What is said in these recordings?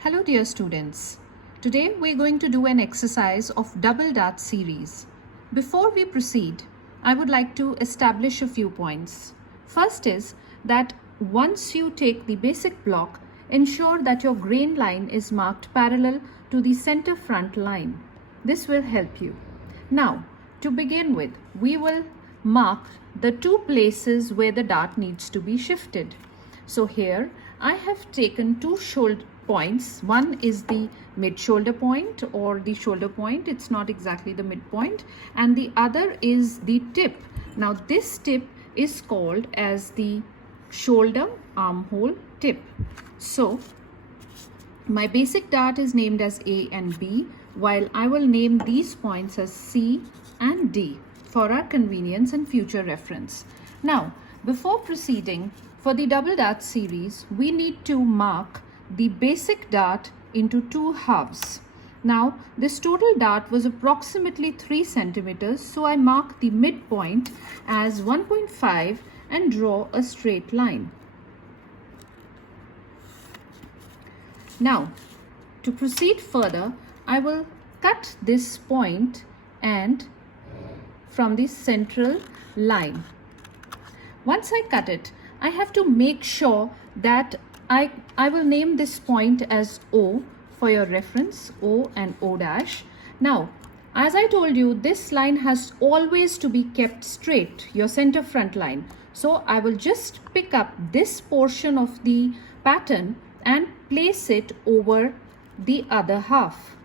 Hello dear students. Today we're going to do an exercise of double dart series. Before we proceed, I would like to establish a few points. First is that once you take the basic block, ensure that your grain line is marked parallel to the center front line. This will help you. Now, to begin with, we will mark the two places where the dart needs to be shifted. So here I have taken two shoulder points. One is the mid shoulder point or the shoulder point. It's not exactly the midpoint. And the other is the tip. Now this tip is called as the shoulder armhole tip. So my basic dart is named as A and B, while I will name these points as C and D for our convenience and future reference. Now, before proceeding, for the double dart series, we need to mark the basic dart into two halves. Now, this total dart was approximately 3 centimeters, so I mark the midpoint as 1.5 and draw a straight line. Now, to proceed further, I will cut this point and from the central line. Once I cut it, I have to make sure that I will name this point as O for your reference, O and O dash. Now, as I told you, this line has always to be kept straight, your center front line. So I will just pick up this portion of the pattern and place it over the other half.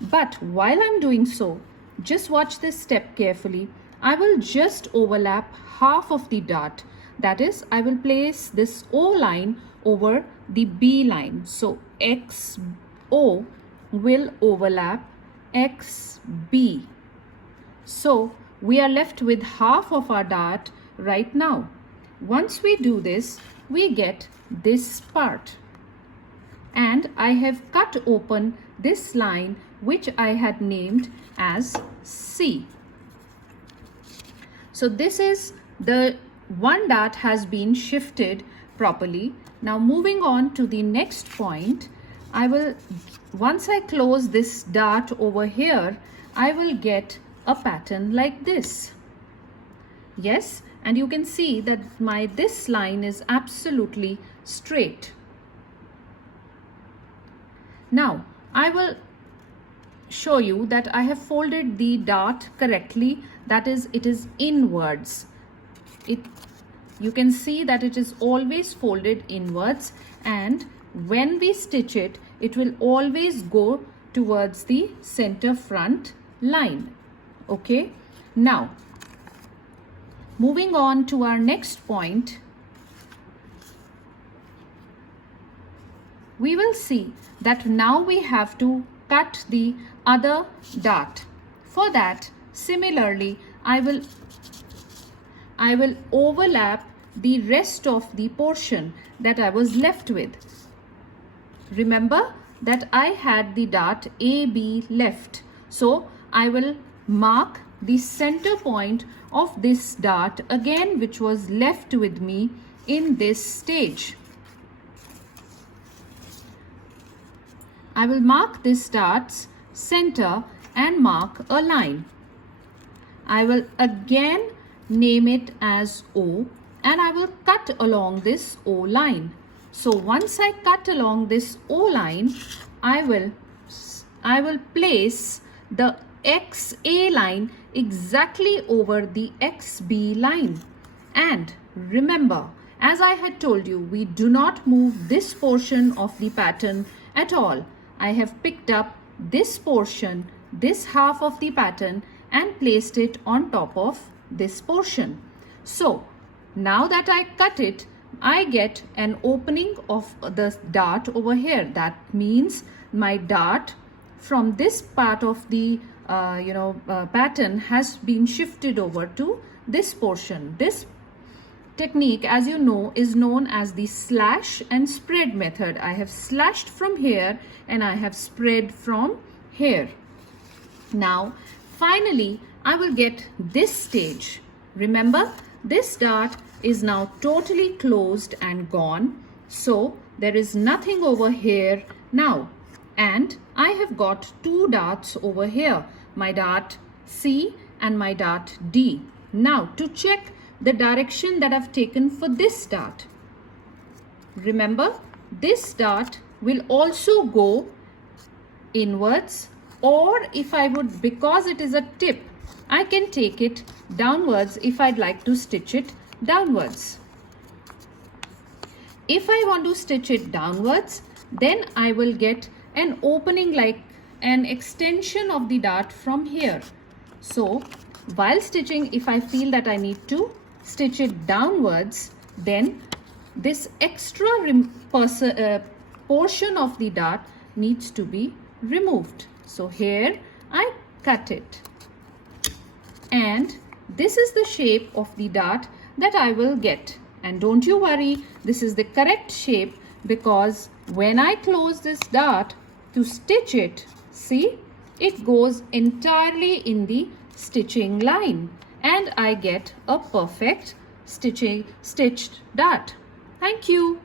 But while I'm doing so, just watch this step carefully. I will just overlap half of the dart. That is, I will place this O line over the B line. So XO will overlap XB. So we are left with half of our dart right now. Once we do this, we get this part. And I have cut open this line which I had named as C. So this is the one dart has been shifted properly. Now moving on to the next point, once I close this dart over here, I will get a pattern like this. Yes, and you can see that this line is absolutely straight. Now I will show you that I have folded the dart correctly, that is, it is inwards. You can see that it is always folded inwards, and when we stitch it, it will always go towards the center front line. Okay, now moving on to our next point, we will see that now we have to cut the other dart. For that, similarly, I will overlap the rest of the portion that I was left with. Remember that I had the dart AB left. So I will mark the center point of this dart again, which was left with me in this stage. I will mark this dart's center and mark a line. I will again name it as O, and I will cut along this O line. So once I cut along this O line, I will place the XA line exactly over the XB line. And remember, as I had told you, we do not move this portion of the pattern at all. I have picked up this portion, this half of the pattern, and placed it on top of this portion. So now that I cut it, I get an opening of the dart over here. That means my dart from this part of the pattern has been shifted over to this portion. This technique, as you know, is known as the slash and spread method. I have slashed from here and I have spread from here. Now finally I will get this stage. Remember, this dart is now totally closed and gone. So there is nothing over here Now, and I have got two darts over here, my dart C and my dart D. Now, to check the direction that I've taken for this dart, remember, this dart will also go inwards, or if I would, because it is a tip, I can take it downwards if I'd like to stitch it downwards. If I want to stitch it downwards, then I will get an opening like an extension of the dart from here. So while stitching, if I feel that I need to stitch it downwards, then this extra portion of the dart needs to be removed. So here I cut it, and this is the shape of the dart that I will get. And don't you worry, this is the correct shape, because when I close this dart to stitch it, see, it goes entirely in the stitching line and I get a perfect stitched dart. Thank you.